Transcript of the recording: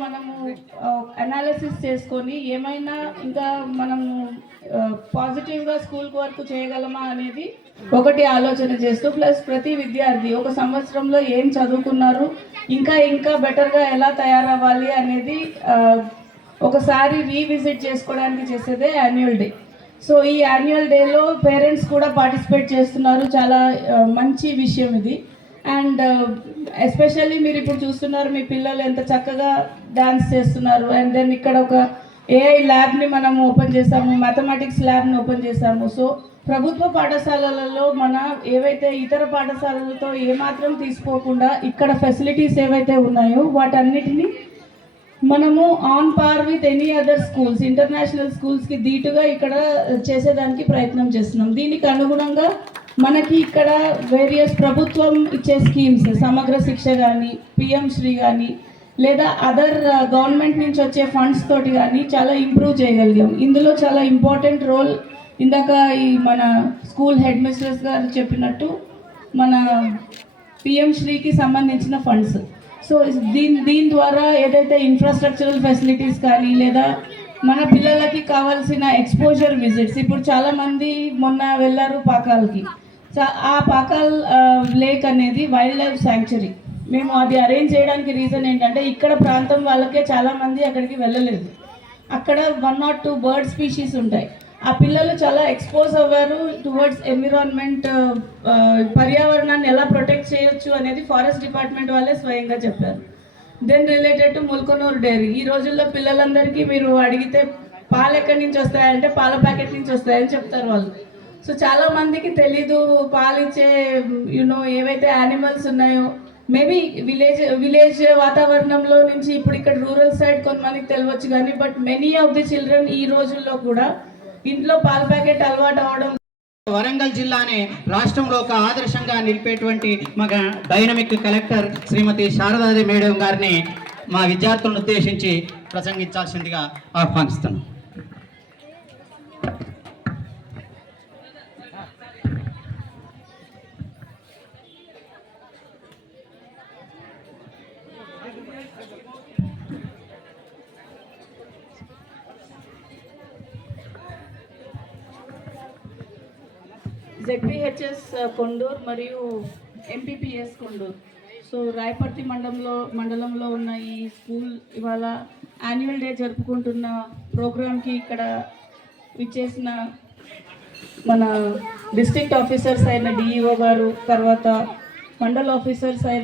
మనము అనాలిసిస్ చేసుకొని ఏమైనా ఇంకా మనము పాజిటివ్గా స్కూల్కి వర్క్ చేయగలమా అనేది ఒకటి ఆలోచన చేస్తూ ప్లస్ ప్రతి విద్యార్థి ఒక సంవత్సరంలో ఏం చదువుకున్నారు ఇంకా ఇంకా బెటర్గా ఎలా తయారవ్వాలి అనేది ఒకసారి రీవిజిట్ చేసుకోవడానికి చేసేదే యాన్యువల్ డే సో ఈ యాన్యువల్ డేలో పేరెంట్స్ కూడా పార్టిసిపేట్ చేస్తున్నారు. చాలా మంచి విషయం ఇది. అండ్ ఎస్పెషల్లీ మీరు ఇప్పుడు చూస్తున్నారు మీ పిల్లలు ఎంత చక్కగా డాన్స్ చేస్తున్నారు. అండ్ దెన్ ఇక్కడ ఒక ఏఐ ల్యాబ్ని మనం ఓపెన్ చేసాము. మ్యాథమెటిక్స్ ల్యాబ్ని ఓపెన్ చేసాము. సో ప్రభుత్వ పాఠశాలలలో మన ఏవైతే ఇతర పాఠశాలలతో ఏమాత్రం తీసుకోకుండా ఇక్కడ ఫెసిలిటీస్ ఏవైతే ఉన్నాయో వాటన్నిటిని మనము on par with any other schools international స్కూల్స్కి ధీటుగా ఇక్కడ చేసేదానికి ప్రయత్నం చేస్తున్నాం. దీనికి అనుగుణంగా మనకి ఇక్కడ వేరియస్ ప్రభుత్వం ఇచ్చే స్కీమ్స్ సమగ్ర శిక్ష కానీ పిఎం శ్రీ కానీ లేదా అదర్ గవర్నమెంట్ uh, నుంచి వచ్చే ఫండ్స్ తోటి కానీ చాలా ఇంప్రూవ్ చేయగలిగాం. ఇందులో చాలా ఇంపార్టెంట్ రోల్ ఇందాక ఈ మన స్కూల్ హెడ్ మిస్ట్రెస్ గారు చెప్పినట్టు మన పిఎం శ్రీకి సంబంధించిన ఫండ్స్ సో దీని దీని ద్వారా ఏదైతే ఇన్ఫ్రాస్ట్రక్చరల్ ఫెసిలిటీస్ కానీ లేదా మన పిల్లలకి కావాల్సిన ఎక్స్పోజర్ విజిట్స్ ఇప్పుడు చాలామంది మొన్న వెళ్ళారు పాకాల్కి. ఆ పాకాల్ లేక్ అనేది వైల్డ్ లైఫ్ శాంక్చురీ మేము అది అరేంజ్ చేయడానికి రీజన్ ఏంటంటే ఇక్కడ ప్రాంతం వాళ్ళకే చాలామంది అక్కడికి వెళ్ళలేదు. అక్కడ one not two bird species ఉంటాయి. ఆ పిల్లలు చాలా ఎక్స్పోజ్ అవ్వారు టువర్డ్స్ ఎన్విరాన్మెంట్ పర్యావరణాన్ని ఎలా ప్రొటెక్ట్ చేయొచ్చు అనేది ఫారెస్ట్ డిపార్ట్మెంట్ వాళ్ళే స్వయంగా చెప్పారు. Then related to Mulkanoor dairy ఈ రోజుల్లో పిల్లలందరికీ మీరు అడిగితే పాలు ఎక్కడి నుంచి వస్తాయంటే పాల ప్యాకెట్ నుంచి వస్తాయని చెప్తారు వాళ్ళు. సో చాలా మందికి తెలీదు పాలు ఇచ్చే యూనో ఏవైతే యానిమల్స్ ఉన్నాయో మేబీ విలేజ్ విలేజ్ వాతావరణంలో నుంచి ఇప్పుడు ఇక్కడ రూరల్ సైడ్ కొంతమందికి తెలియవచ్చు కానీ but many of the children ఈ రోజుల్లో కూడా ఇంట్లో పాల ప్యాకెట్ అలవాటు అవడం. వరంగల్ జిల్లానే రాష్ట్రంలో ఒక ఆదర్శంగా నిలిపేటువంటి మా dynamic collector Srimati Sharadadevi madam గారిని మా విద్యార్థులను ఉద్దేశించి ప్రసంగించాల్సిందిగా ఆహ్వానిస్తున్నాం. జెడ్పిహెచ్ఎస్ కొండూర్ uh, మరియు ఎంపీపీఎస్ కొండూర్ సో రాయపర్తి మండలంలో మండలంలో ఉన్న ఈ స్కూల్ ఇవాళ యాన్యువల్ డే జరుపుకుంటున్న ప్రోగ్రామ్కి ఇక్కడ విచ్చేసిన మన డిస్ట్రిక్ట్ ఆఫీసర్స్ అయిన డిఈఓ గారు తర్వాత మండల్ ఆఫీసర్స్ అయిన